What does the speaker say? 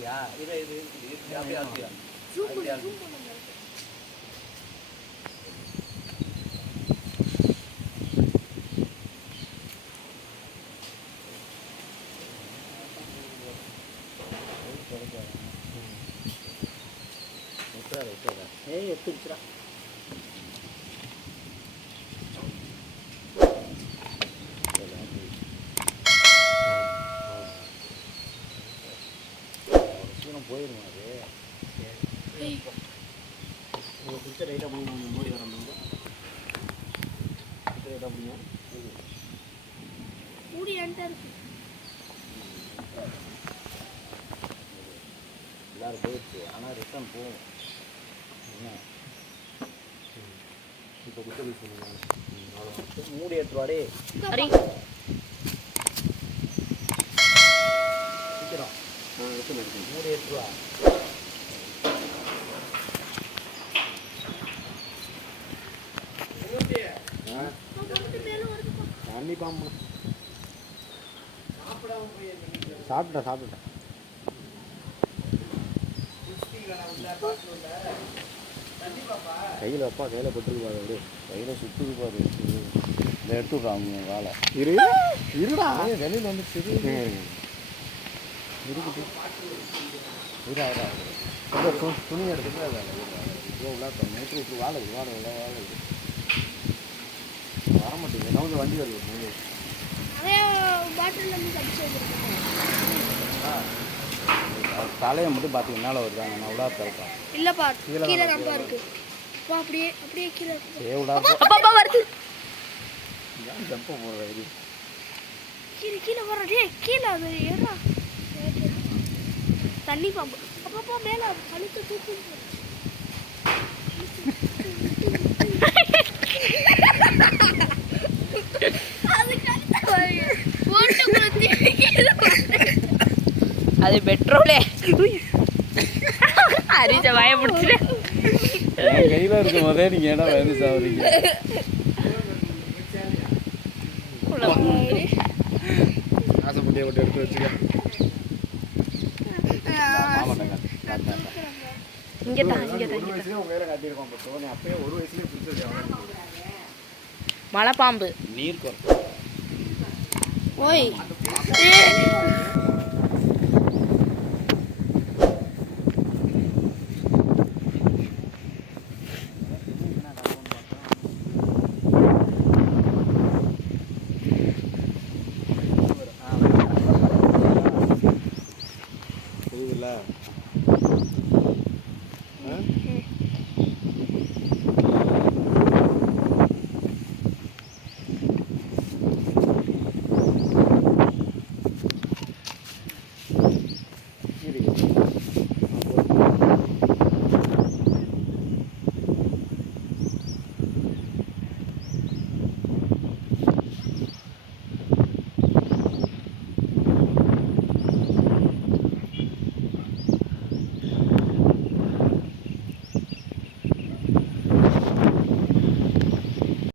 பாத்தியா இது அப்படியே ஆத்தியா ஏய் எடுத்துச்சுடா போயிடும் அது உங்கள் பிக்சர் ரைட்டாக பண்ணி மூடி வர முடியும் ரைட்டாக முடியும் மூடி என்கிட்ட இருக்கு எல்லோரும் போயிடுச்சு ஆனால் ரிட்டர்ன் போகும் என்ன இப்போ குத்தலி சொல்லுங்க மூடி எடுத்துவாடே சீக்கிரம் மூடி எடுத்துவா தண்ணி பாம்பு சாப்பிட்டேன் கையில் அப்பா கையில் பட்டுருக்கு பாரு கையில் சுற்றுது பாரு இதை எடுத்துடுறான் வேலை இருடா வெளியில் வந்து இருக்குது துணி எடுத்துட்டு நேற்று விட்டு வாழை வர மாட்டேங்குது நமக்கு வண்டி வருது தலையை மட்டும் பார்த்து மேலே வருதாங்க நான் உலா திறப்பேன் இல்லைப்பா கீழே ரொம்ப இருக்கு அப்படியே அப்படியே கீழே வருது ஜம்ப போடுறது கீழே கீழே வர்றதே கீழே அது ஏறா தண்ணி பாம்பு அப்பப்பா மேலே கழுத்து தூக்கு அது பெட்ரோலே அரிச்ச வாய பிடிச்சிட்டு கையில் இருக்கும் போதே நீங்கள் ஏன்னா வந்து சாப்பிட்றீங்க ஆசைப்பட்டியை விட்டு எடுத்து வச்சுக்க இங்கே தான் அப்பயே ஒரு வயசுலேயே பிடிச்சது மலைப்பாம்பு நீர் குறை ஓய் புரியுதுல்ல